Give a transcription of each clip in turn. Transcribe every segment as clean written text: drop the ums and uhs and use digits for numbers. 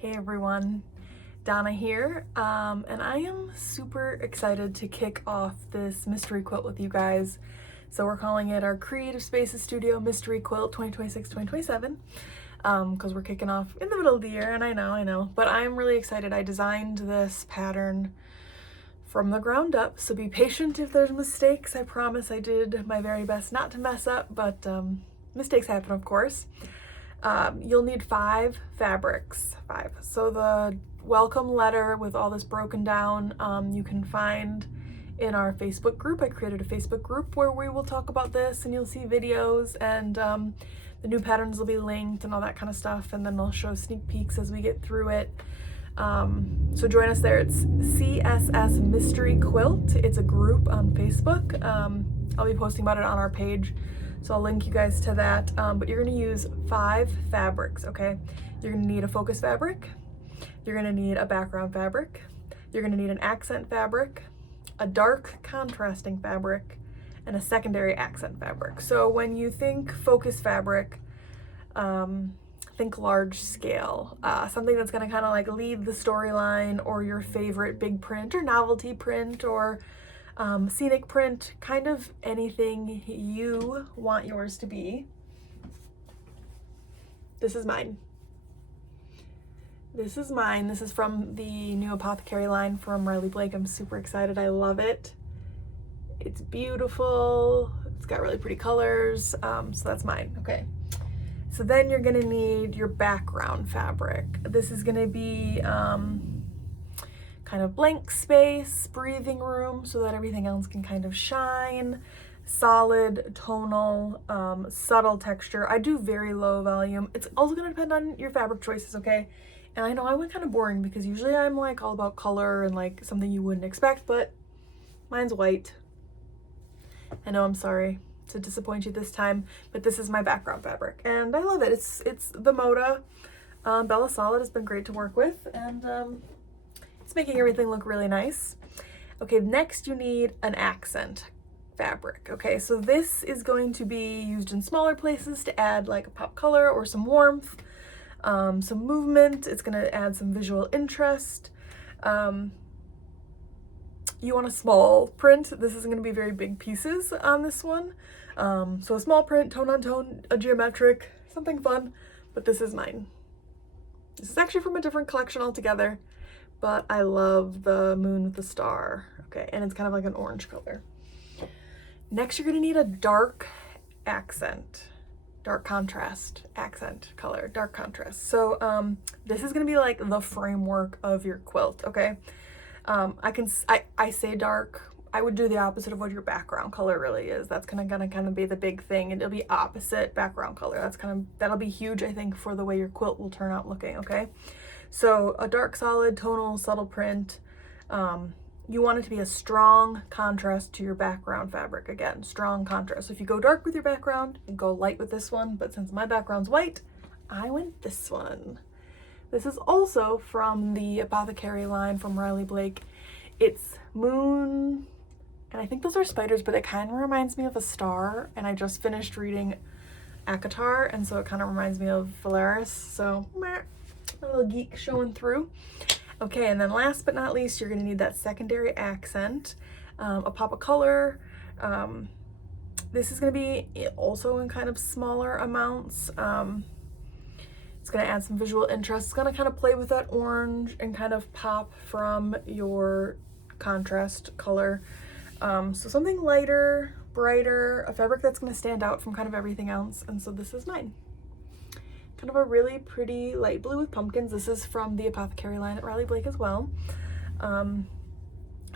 Hey everyone, Donna here, and I am super excited to kick off this mystery quilt with you guys. So we're calling it our Creative Spaces Studio Mystery Quilt 2026-2027 because we're kicking off in the middle of the year, and I know, but I'm really excited. I designed this pattern from the ground up, so be patient if there's mistakes. I promise I did my very best not to mess up, but mistakes happen, of course. You'll need 5 fabrics, 5. So the welcome letter with all this broken down, you can find in our Facebook group. I created a Facebook group where we will talk about this and you'll see videos, and the new patterns will be linked and all that kind of stuff, and then I'll show sneak peeks as we get through it. So join us there. It's CSS Mystery Quilt. It's a group on Facebook. I'll be posting about it on our page, so I'll link you guys to that. But you're gonna use 5 fabrics, okay? You're gonna need a focus fabric, you're gonna need a background fabric, you're gonna need an accent fabric, a dark contrasting fabric, and a secondary accent fabric. So when you think focus fabric, think large scale, something that's gonna kind of like lead the storyline, or your favorite big print or novelty print, or scenic print, kind of anything you want yours to be. This is mine. This is mine. This is from the new Apothecary line from Riley Blake. I'm super excited. I love it. It's beautiful. It's got really pretty colors. So that's mine. Okay. So then you're gonna need your background fabric. This is gonna be kind of blank space, breathing room, so that everything else can kind of shine. Solid, tonal, subtle texture. I do very low volume. It's also gonna depend on your fabric choices, okay? And I know I went kind of boring because usually I'm like all about color and like something you wouldn't expect, but mine's white. I know, I'm sorry to disappoint you this time, but this is my background fabric and I love it. It's the Moda Bella Solid. Has been great to work with, and it's making everything look really nice. Okay, next you need an accent fabric. Okay, so this is going to be used in smaller places to add like a pop color or some warmth, some movement. It's gonna add some visual interest. You want a small print. This isn't gonna be very big pieces on this one. So a small print, tone on tone, a geometric, something fun, but this is mine. This is actually from a different collection altogether, but I love the moon with the star. Okay, and it's kind of like an orange color. Next, you're gonna need a dark accent, dark contrast accent color, dark contrast. So this is gonna be like the framework of your quilt, okay? I say dark. I would do the opposite of what your background color really is. That's gonna kind of be the big thing, and it'll be opposite background color. That'll be huge, I think, for the way your quilt will turn out looking, okay? So a dark, solid, tonal, subtle print. You want it to be a strong contrast to your background fabric. Again, strong contrast. So if you go dark with your background, you go light with this one, but since my background's white, I went this one. This is also from the Apothecary line from Riley Blake. It's moon, and I think those are spiders, but it kind of reminds me of a star, and I just finished reading ACOTAR, and so it kind of reminds me of Valeris, so a little geek showing through. Okay, and then last but not least, you're gonna need that secondary accent, a pop of color. This is gonna be also in kind of smaller amounts. It's gonna add some visual interest. It's gonna kind of play with that orange and kind of pop from your contrast color. So something lighter, brighter, a fabric that's gonna stand out from kind of everything else. And so this is mine. Kind of a really pretty light blue with pumpkins. This is from the Apothecary line at Riley Blake as well.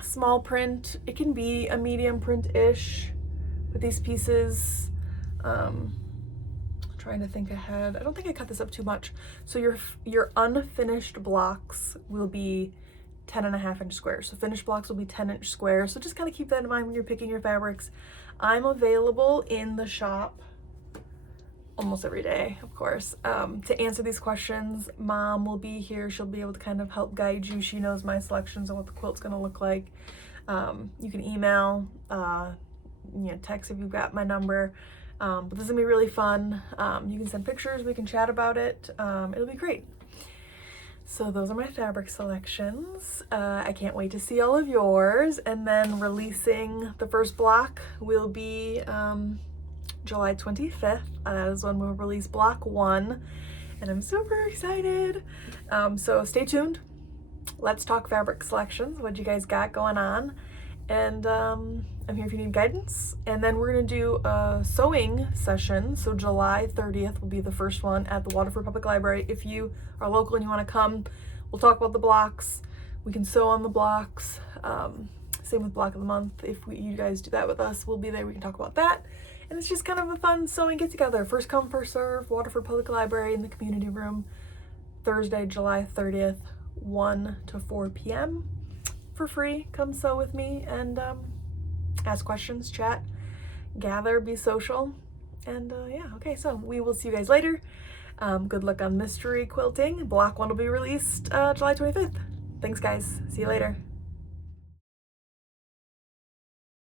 Small print. It can be a medium print-ish with these pieces. Trying to think ahead. I don't think I cut this up too much. So your unfinished blocks will be 10.5-inch squares. So finished blocks will be 10-inch squares. So just kind of keep that in mind when you're picking your fabrics. I'm available in the shop almost every day, of course, to answer these questions. Mom will be here. She'll be able to kind of help guide you. She knows my selections and what the quilt's gonna look like. You can email, text if you've got my number. But this is gonna be really fun. You can send pictures, we can chat about it. It'll be great. So those are my fabric selections. I can't wait to see all of yours. And then releasing the first block will be July 25th. That is when we'll release block 1. And I'm super excited. So stay tuned. Let's talk fabric selections. What you guys got going on? And I'm here if you need guidance. And then we're gonna do a sewing session. So July 30th will be the first one at the Waterford Public Library. If you are local and you wanna come, we'll talk about the blocks. We can sew on the blocks. Same with block of the month. If you guys do that with us, we'll be there. We can talk about that. And it's just kind of a fun sewing get together. First come, first serve, Waterford Public Library in the community room, Thursday, July 30th, 1 to 4 p.m. for free. Come sew with me and ask questions, chat, gather, be social. And yeah, okay, so we will see you guys later. Good luck on mystery quilting. Block 1 will be released July 25th. Thanks guys, see you later.